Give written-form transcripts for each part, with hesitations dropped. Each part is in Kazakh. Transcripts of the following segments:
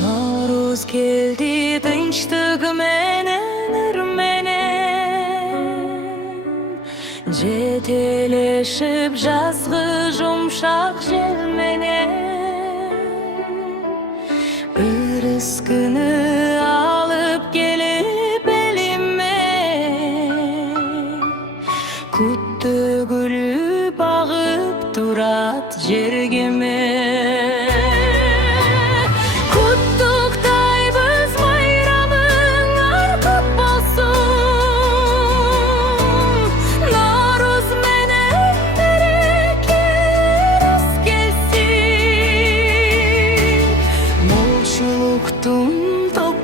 No'ruz keldi tinchlik menen Жетелешip жазғы жұмшақ жел менен Ырыс күні алып келіп еліме Күтті гүлі бағып тұрат жергеме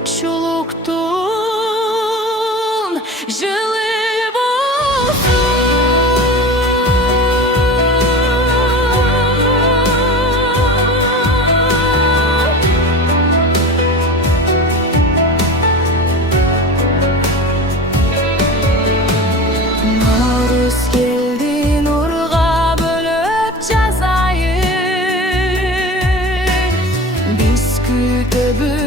Topçuluktun жылы болсын. Наурыз келді нұрға бөліп жаз айы, біз күтіп